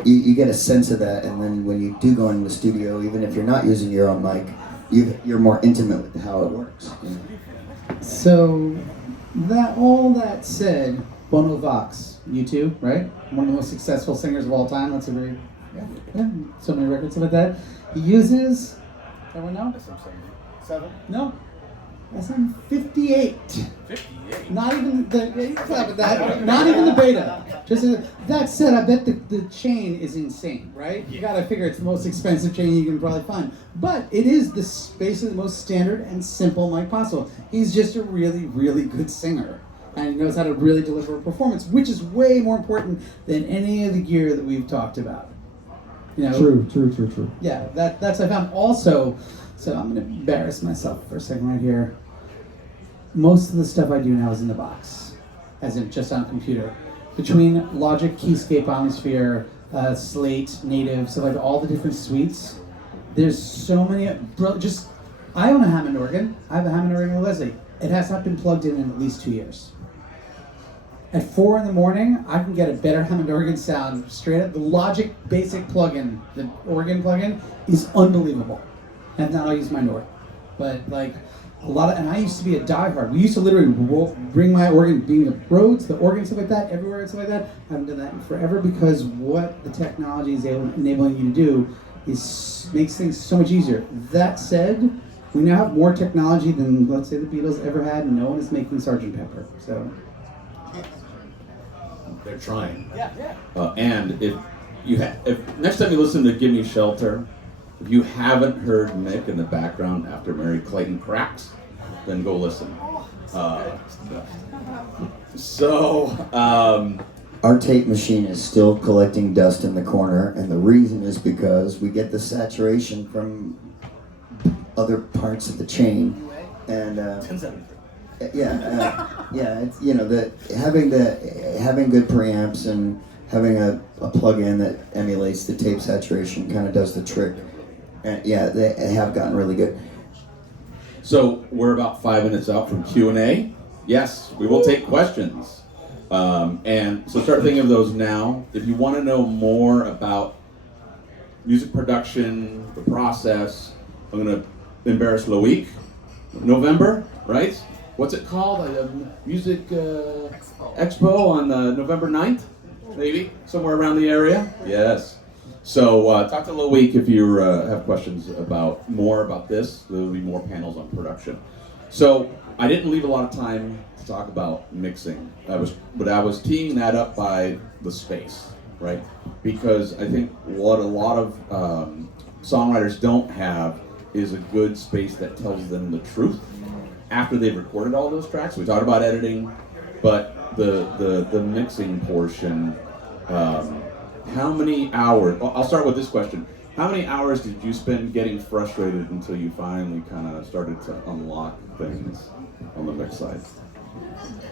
You get a sense of that, and then when you do go in the studio, even if you're not using your own mic, you're more intimate with how it works. So, all that said, Bono Vox, U2, right? One of the most successful singers of all time. That's a very, so many records like that. He uses, everyone know? SM7? No. Yes, I'm 58. 58. Not even not even the beta. Just that said, I bet the chain is insane, right? You gotta figure it's the most expensive chain you can probably find. But it is basically the most standard and simple mic possible. He's just a really, really good singer. And he knows how to really deliver a performance, which is way more important than any of the gear that we've talked about. You know, True. Yeah, that's I found also. So I'm gonna embarrass myself for a second right here. Most of the stuff I do now is in the box, as in just on computer. Between Logic, Keyscape, Omnisphere, Slate, Native, so like all the different suites, there's so many. I own a Hammond organ. I have a Hammond organ with Leslie. It has not been plugged in at least 2 years. At 4 in the morning, I can get a better Hammond organ sound straight up. The Logic basic plugin, the organ plugin, is unbelievable. And now I use my Nord. But like and I used to be a diehard. We used to literally bring my organ, being the Rhodes, the organ, stuff like that, everywhere and stuff like that. I haven't done that in forever because what the technology is enabling you to do is makes things so much easier. That said, we now have more technology than, let's say, the Beatles ever had, and no one is making Sgt. Pepper. So They're trying. yeah. And if next time you listen to "Give Me Shelter," if you haven't heard Mick in the background after Mary Clayton cracks, then go listen. Our tape machine is still collecting dust in the corner, and the reason is because we get the saturation from other parts of the chain, and it's, you know, having good preamps and having a plug-in that emulates the tape saturation kind of does the trick. And yeah, they have gotten really good. So we're about 5 minutes out from Q&A. Yes, we will take questions. And so start thinking of those now. If you want to know more about music production, the process, I'm going to embarrass Loic. November, right? What's it called? Music Expo on November 9th? Maybe? Somewhere around the area? Yes. So talk to Loic if you have questions more about this. There will be more panels on production. So I didn't leave a lot of time to talk about mixing. I was teeing that up by the space, right? Because I think what a lot of songwriters don't have is a good space that tells them the truth after they've recorded all those tracks. We talked about editing, but the mixing portion. How many hours? I'll start with this question. How many hours did you spend getting frustrated until you finally kind of started to unlock things on the mix side?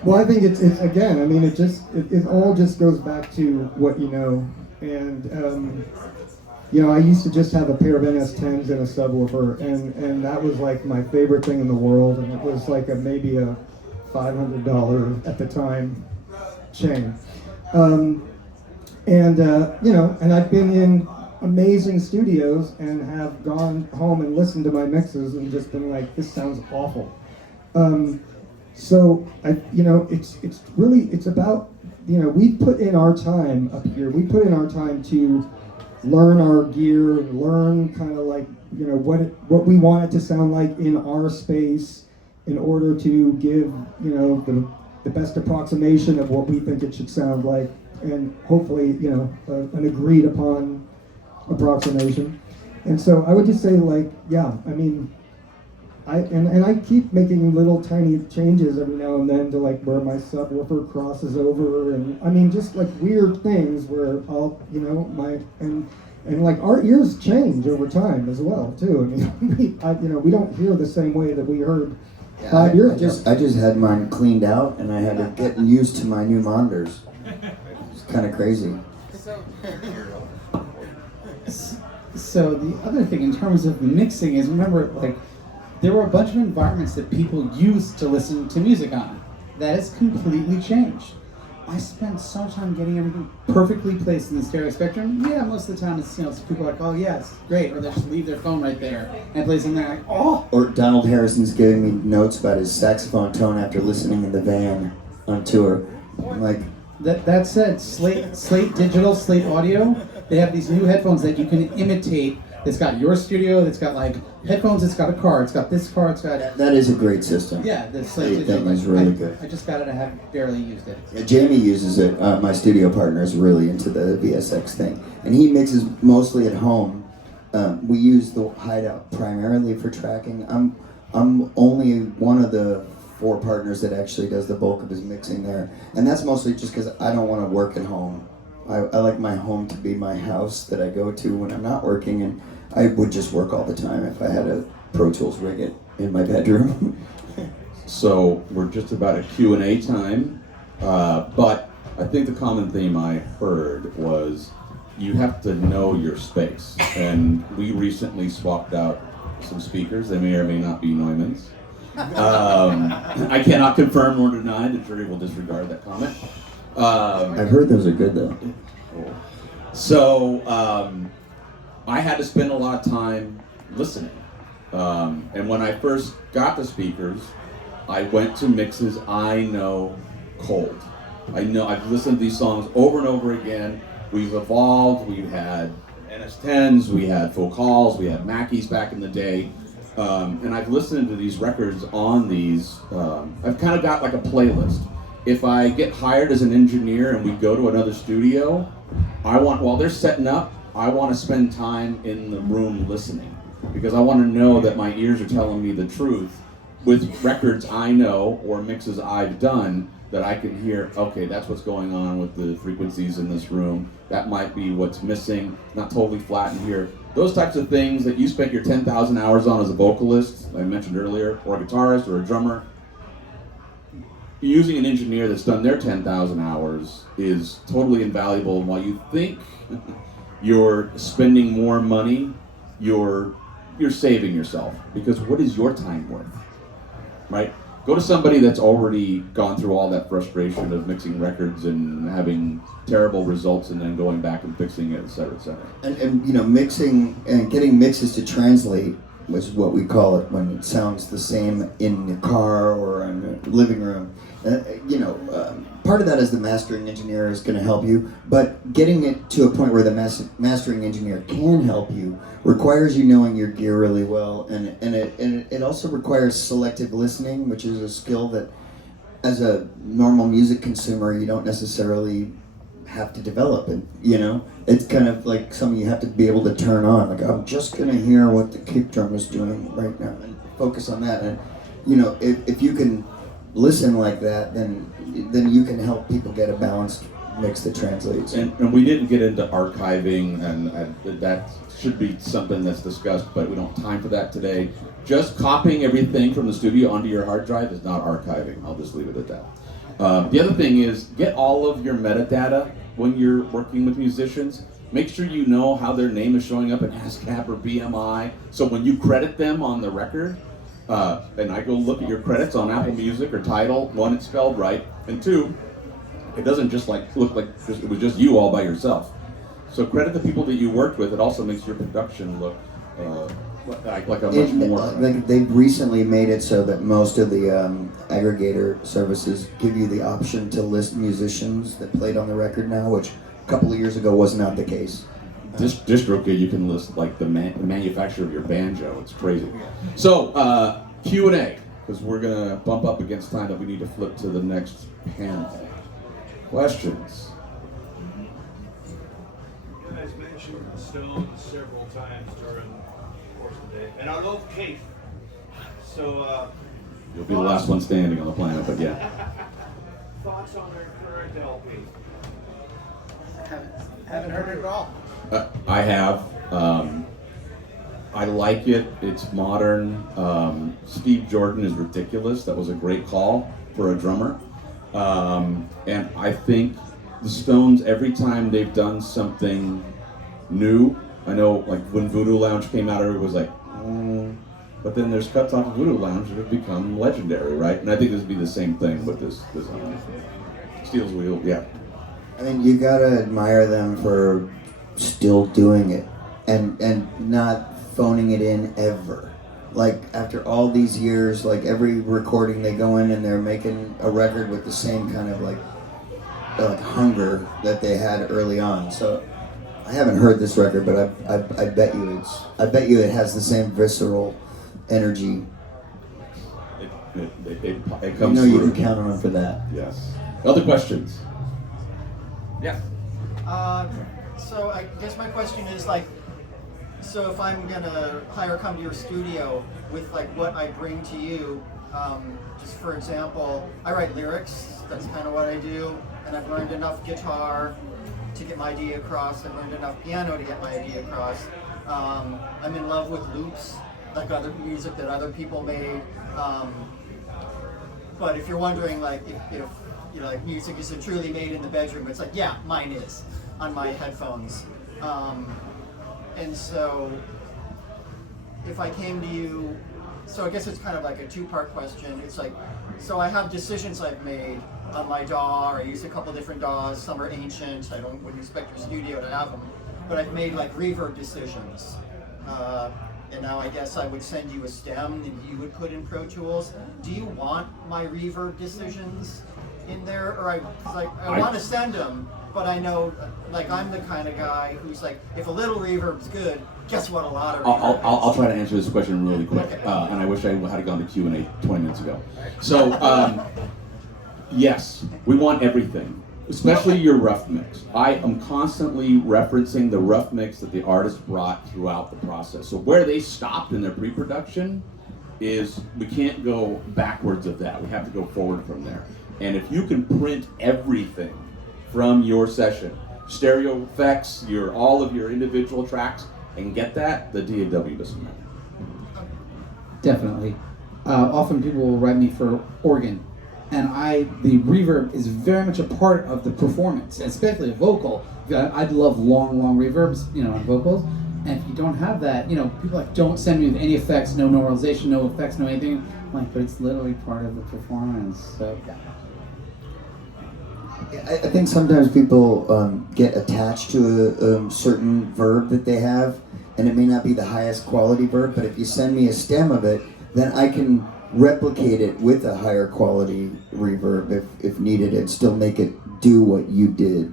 Well, I think it's again. I mean, it all just goes back to what you know, and you know, I used to just have a pair of NS10s and a subwoofer, and that was like my favorite thing in the world, and it was like maybe a $500 at the time chain. You know, and I've been in amazing studios and have gone home and listened to my mixes and just been like, this sounds awful. So you know, it's about, you know, we put in our time up here. We put in our time to learn our gear and learn kind of like, you know, what we want it to sound like in our space in order to give, you know, the best approximation of what we think it should sound like, and hopefully, you know, an agreed upon approximation. And so I would just say, like, yeah, I mean, I keep making little tiny changes every now and then to like where my subwoofer crosses over, and I mean just like weird things where I'll, you know, and like our ears change over time as well too. I mean, you know, we don't hear the same way that we heard 5 years ago. I just had mine cleaned out, and I had to get used to my new monitors. It's kind of crazy. So the other thing in terms of mixing is, remember, like, there were a bunch of environments that people used to listen to music on. That has completely changed. I spent so much time getting everything perfectly placed in the stereo spectrum. Yeah, most of the time it's, you know, people are like, oh yes, great, or they just leave their phone right there and play something like, oh. Or Donald Harrison's giving me notes about his saxophone tone after listening in the van on tour. I'm like, that said, Slate Digital, Slate Audio, they have these new headphones that you can imitate It's got your studio. It's got like headphones. It's got a car. It's got this car. It's got That is a great system. yeah. That's That is really good. I just got it. I have barely used it. Yeah, Jamie uses it. My studio partner is really into the VSX thing, and he mixes mostly at home. We use the Hideout primarily for tracking. I'm only one of the 4 partners that actually does the bulk of his mixing there, and that's mostly just because I don't want to work at home. I like my home to be my house that I go to when I'm not working, and I would just work all the time if I had a Pro Tools rig it in my bedroom. So we're just about a Q&A time, but I think the common theme I heard was you have to know your space. And we recently swapped out some speakers. They may or may not be Neumann's. I cannot confirm nor deny. The jury will disregard that comment. I've heard those are good though. So I had to spend a lot of time listening. And when I first got the speakers, I went to mixes I know cold. I've listened to these songs over and over again. We've evolved. We've had NS10s, we had Focals, we had Mackies back in the day. And I've listened to these records on these. I've kind of got like a playlist. If I get hired as an engineer and we go to another studio, while they're setting up, I want to spend time in the room listening, because I want to know that my ears are telling me the truth with records I know or mixes I've done, that I can hear, okay, that's what's going on with the frequencies in this room. That might be what's missing, not totally flat in here. Those types of things that you spent your 10,000 hours on as a vocalist, I mentioned earlier, or a guitarist or a drummer, using an engineer that's done their 10,000 hours is totally invaluable. And while you think you're spending more money, you're saving yourself, because what is your time worth, right? Go to somebody that's already gone through all that frustration of mixing records and having terrible results and then going back and fixing it, et cetera, et cetera. And mixing and getting mixes to translate, which is what we call it when it sounds the same in the car or in the living room. Part of that is the mastering engineer is going to help you, but getting it to a point where the mastering engineer can help you requires you knowing your gear really well, and it also requires selective listening, which is a skill that, as a normal music consumer, you don't necessarily have to develop. And it's kind of like something you have to be able to turn on. Like, I'm just going to hear what the kick drum is doing right now and focus on that. And if you can listen like that, then you can help people get a balanced mix that translates. And we didn't get into archiving, and that should be something that's discussed, but we don't have time for that today. Just copying everything from the studio onto your hard drive is not archiving. I'll just leave it at that. The other thing is, get all of your metadata when you're working with musicians. Make sure you know how their name is showing up in ASCAP or BMI, so when you credit them on the record, and I go look at your credits on Apple Music or Tidal, 1, it's spelled right, and 2, it doesn't just look like it was just you all by yourself. So credit the people that you worked with. It also makes your production look like a much more. They've recently made it so that most of the aggregator services give you the option to list musicians that played on the record now, which a couple of years ago was not the case. DistroKid, you can list like the manufacturer of your banjo. It's crazy. So Q&A, because we're gonna bump up against time that we need to flip to the next panel. Questions? You guys mentioned Stones several times during the course of the day, and I love Kate. So You'll be the last one standing on the planet, but yeah. Thoughts on their current LP? Haven't heard it at all. I have. I like it. It's modern. Steve Jordan is ridiculous. That was a great call for a drummer. And I think the Stones, every time they've done something new, I know like when Voodoo Lounge came out, everybody was like, but then there's cuts off of Voodoo Lounge that have become legendary, right? And I think this would be the same thing with this Steel's Wheel, yeah. I mean, you gotta admire them for still doing it and not phoning it in ever. Like, after all these years, like every recording they go in and they're making a record with the same kind of like hunger that they had early on. So I haven't heard this record, but I bet you it has the same visceral energy. It I comes know you through. can count on for that. Yes. Other questions? Yeah. So I guess my question is like, so if I'm gonna come to your studio with like what I bring to you, just for example, I write lyrics. That's kind of what I do, and I've learned enough guitar to get my idea across. I've learned enough piano to get my idea across. I'm in love with loops, like other music that other people made. But if you're wondering, like, if you know, like music is truly made in the bedroom, it's like, yeah, mine is on my headphones. And so, if I came to you, so I guess it's kind of like a two-part question. It's like, so I have decisions I've made on my DAW. I use a couple different DAWs. Some are ancient. Wouldn't expect your studio to have them. But I've made like reverb decisions. And now I guess I would send you a stem and you would put in Pro Tools. Do you want my reverb decisions in there? Or I want to send them, but I know, like, I'm the kind of guy who's like, if a little reverb's good, guess what, a lot of reverb I'll try to answer this question really quick, and I wish I had gone to Q&A 20 minutes ago. So, yes, we want everything, especially your rough mix. I am constantly referencing the rough mix that the artist brought throughout the process. So where they stopped in their pre-production is, we can't go backwards of that. We have to go forward from there. And if you can print everything from your session, stereo effects, all of your individual tracks, and get that, the DAW doesn't matter. Definitely. Often people will write me for organ, and the reverb is very much a part of the performance, especially a vocal. I'd love long reverbs, on vocals. And if you don't have that, people like, don't send me with any effects, no normalization, no effects, no anything. I'm like, but it's literally part of the performance. So. I think sometimes people get attached to a certain verb that they have, and it may not be the highest quality verb, but if you send me a stem of it, then I can replicate it with a higher quality reverb if needed, and still make it do what you did,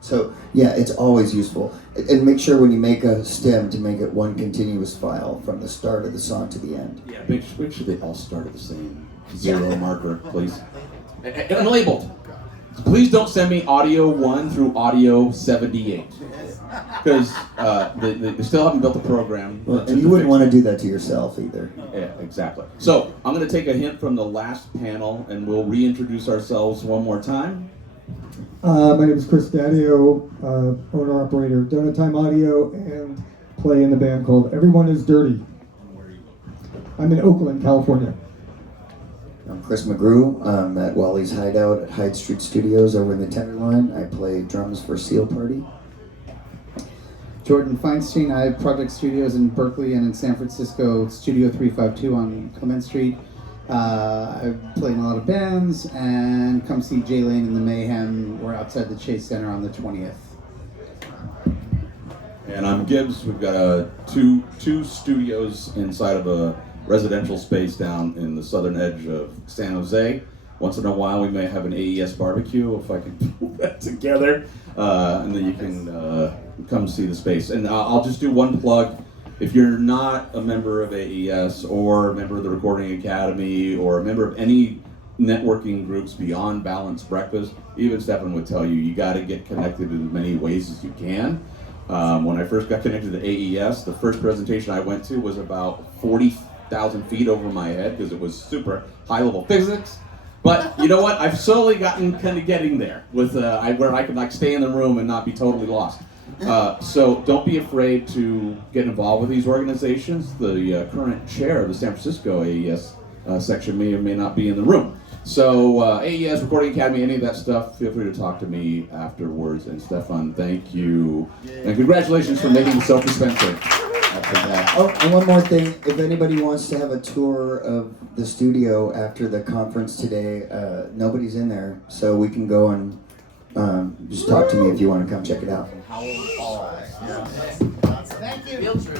So yeah, it's always useful. And make sure when you make a stem to make it one continuous file from the start of the song to the end. Yeah, make sure they all start at the same zero marker, please. And labeled. Please don't send me audio 1 through audio 78. Because they still haven't built the program. Well, and you wouldn't want to do that to yourself either. Yeah, exactly. So, I'm going to take a hint from the last panel, and we'll reintroduce ourselves one more time. My name is Chris Daddio, owner-operator Donut Time Audio, and play in the band called Everyone is Dirty. I'm in Oakland, California. I'm Chris McGrew. I'm at Wally's Hideout at Hyde Street Studios over in the Tenderloin. I play drums for Seal Party. Jordan Feinstein. I have project studios in Berkeley and in San Francisco, Studio 352 on Clement Street. I've played in a lot of bands, and come see Jay Lane and the Mayhem. We're outside the Chase Center on the 20th. And I'm Gibbs. We've got two studios inside of a residential space down in the southern edge of San Jose. Once in a while we may have an AES barbecue if I can pull that together, and then you can come see the space. And I'll just do one plug. If you're not a member of AES or a member of the Recording Academy or a member of any networking groups beyond Balanced Breakfast, even Stefan would tell you, you got to get connected in as many ways as you can. When I first got connected to AES, the first presentation I went to was about 40,000 feet over my head because it was super high-level physics. But you know what? I've slowly gotten kind of getting there with where I can like stay in the room and not be totally lost. So don't be afraid to get involved with these organizations. The current chair of the San Francisco AES section may or may not be in the room. So AES, Recording Academy, any of that stuff, feel free to talk to me afterwards. And Stefan, thank you. And congratulations for making the self-dispenser. Oh, and one more thing. If anybody wants to have a tour of the studio after the conference today, nobody's in there. So we can go and just talk to me if you want to come check it out. Thank you. Field trip.